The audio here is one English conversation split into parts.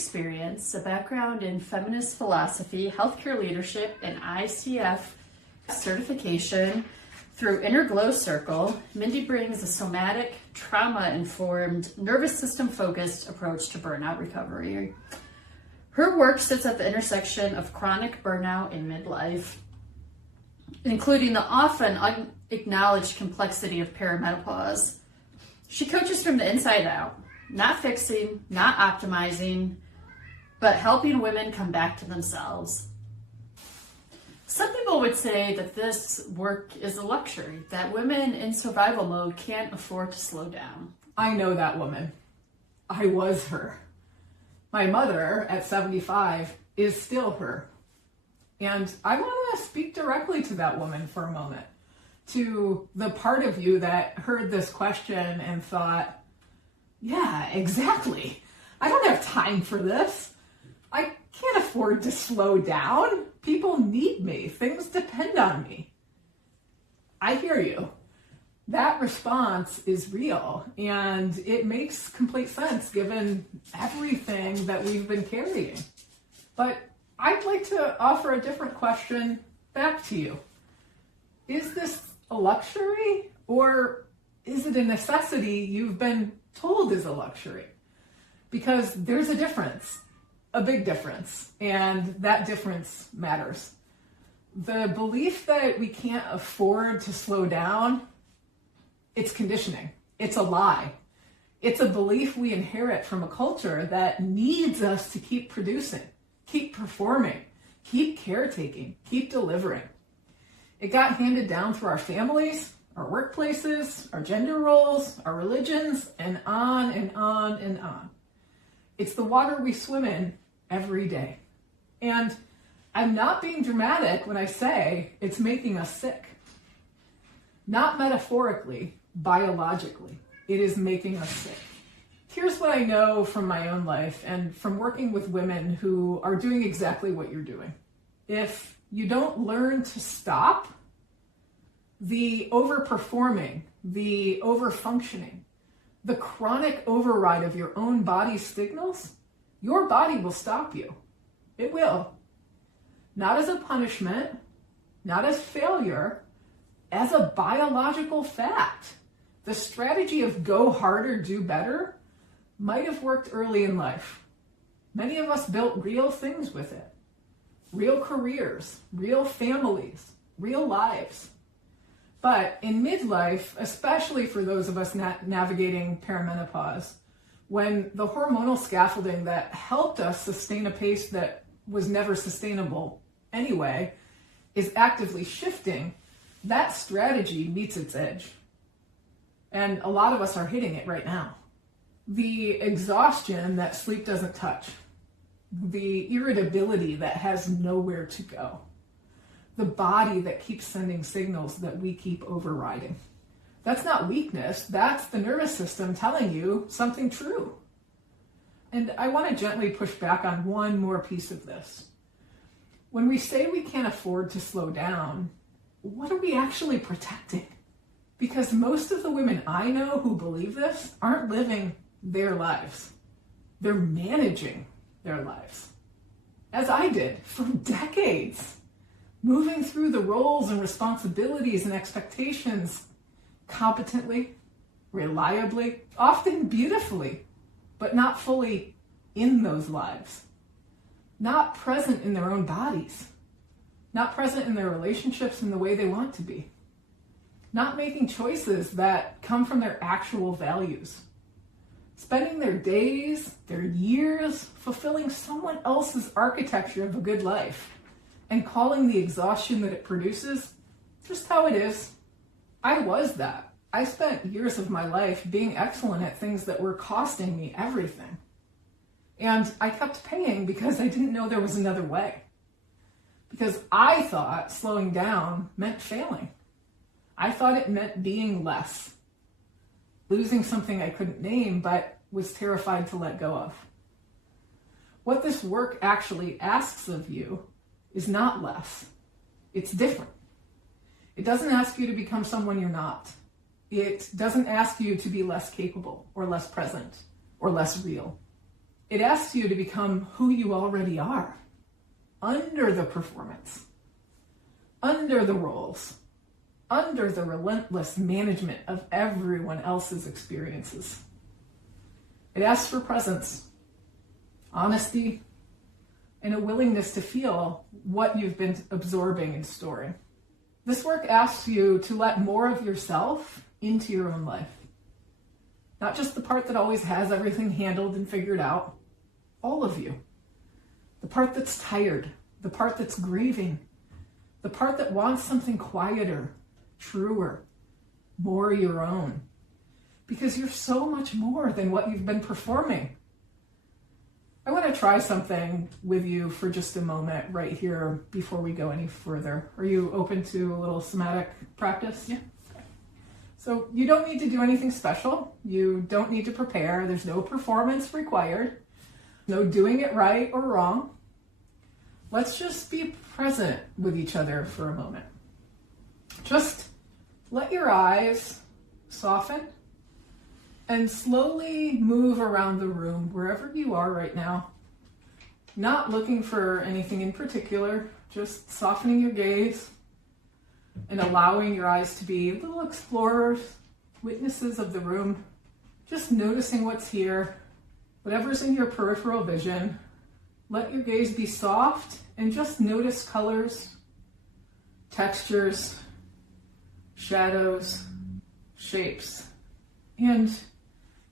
experience, a background in feminist philosophy, healthcare leadership, and ICF certification through Inner Glow Circle, Mindi brings a somatic, trauma-informed, nervous system-focused approach to burnout recovery. Her work sits at the intersection of chronic burnout and midlife, including the often unacknowledged complexity of perimenopause. She coaches from the inside out, not fixing, not optimizing, but helping women come back to themselves. Some people would say that this work is a luxury, that women in survival mode can't afford to slow down. I know that woman. I was her. My mother, at 75, is still her. And I want to speak directly to that woman for a moment, to the part of you that heard this question and thought, yeah, exactly. I don't have time for this. I can't afford to slow down. People need me. Things depend on me. I hear you. That response is real, and it makes complete sense given everything that we've been carrying. But I'd like to offer a different question back to you. Is this a luxury, or is it a necessity you've been told is a luxury? Because there's a difference, a big difference, and that difference matters. The belief that we can't afford to slow down, it's conditioning. It's a lie. It's a belief we inherit from a culture that needs us to keep producing, keep performing, keep caretaking, keep delivering. It got handed down through our families, our workplaces, our gender roles, our religions, and on and on and on. It's the water we swim in every day. And I'm not being dramatic when I say it's making us sick. Not metaphorically, biologically. It is making us sick. Here's what I know from my own life and from working with women who are doing exactly what you're doing. If you don't learn to stop the overperforming, the overfunctioning, the chronic override of your own body's signals, your body will stop you. It will. Not as a punishment, not as failure, as a biological fact. The strategy of go harder, do better might have worked early in life. Many of us built real things with it. Real careers, real families, real lives. But in midlife, especially for those of us navigating perimenopause, when the hormonal scaffolding that helped us sustain a pace that was never sustainable anyway is actively shifting, that strategy meets its edge. And a lot of us are hitting it right now. The exhaustion that sleep doesn't touch, the irritability that has nowhere to go, the body that keeps sending signals that we keep overriding. That's not weakness, that's the nervous system telling you something true. And I want to gently push back on one more piece of this. When we say we can't afford to slow down, what are we actually protecting? Because most of the women I know who believe this aren't living their lives. They're managing their lives. As I did for decades, moving through the roles and responsibilities and expectations competently, reliably, often beautifully, but not fully in those lives. Not present in their own bodies. Not present in their relationships in the way they want to be. Not making choices that come from their actual values. Spending their days, their years, fulfilling someone else's architecture of a good life and calling the exhaustion that it produces just how it is. I was that. I spent years of my life being excellent at things that were costing me everything. And I kept paying because I didn't know there was another way. Because I thought slowing down meant failing. I thought it meant being less. Losing something I couldn't name but was terrified to let go of. What this work actually asks of you is not less. It's different. It doesn't ask you to become someone you're not. It doesn't ask you to be less capable or less present or less real. It asks you to become who you already are, under the performance, under the roles, under the relentless management of everyone else's experiences. It asks for presence, honesty, and a willingness to feel what you've been absorbing and storing. This work asks you to let more of yourself into your own life. Not just the part that always has everything handled and figured out, all of you. The part that's tired, the part that's grieving, the part that wants something quieter, truer, more your own. Because you're so much more than what you've been performing. I want to try something with you for just a moment right here before we go any further. Are you open to a little somatic practice? Yeah. So you don't need to do anything special. You don't need to prepare. There's no performance required. No doing it right or wrong. Let's just be present with each other for a moment. Just let your eyes soften and slowly move around the room wherever you are right now. Not looking for anything in particular, just softening your gaze and allowing your eyes to be little explorers, witnesses of the room, just noticing what's here, whatever's in your peripheral vision. Let your gaze be soft and just notice colors, textures, shadows, shapes. And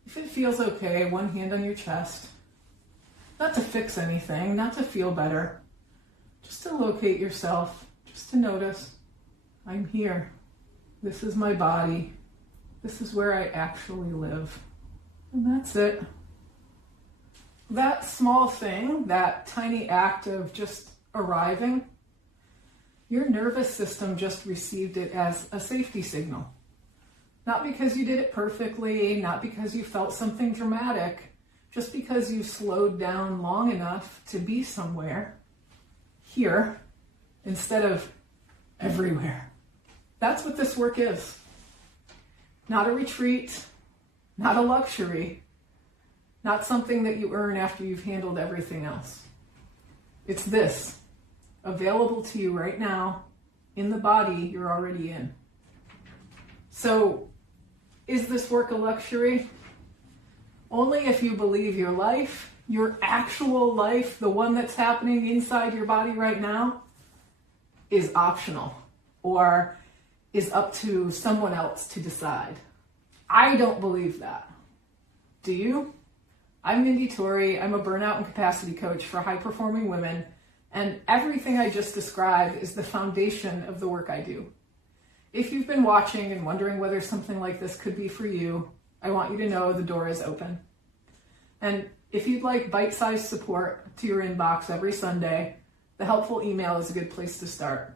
if it feels okay, one hand on your chest, not to fix anything, not to feel better, just to locate yourself, just to notice, I'm here. This is my body. This is where I actually live. And that's it. That small thing, that tiny act of just arriving, your nervous system just received it as a safety signal. Not because you did it perfectly, not because you felt something dramatic, just because you slowed down long enough to be somewhere, here, instead of everywhere. That's what this work is. Not a retreat, not a luxury, not something that you earn after you've handled everything else. It's this, available to you right now, in the body you're already in. So, is this work a luxury? Only if you believe your life, your actual life, the one that's happening inside your body right now, is optional or is up to someone else to decide. I don't believe that. Do you? I'm Mindi Torrey. I'm a burnout and capacity coach for high-performing women, and everything I just described is the foundation of the work I do. If you've been watching and wondering whether something like this could be for you, I want you to know the door is open. And if you'd like bite-sized support to your inbox every Sunday, the helpful email is a good place to start.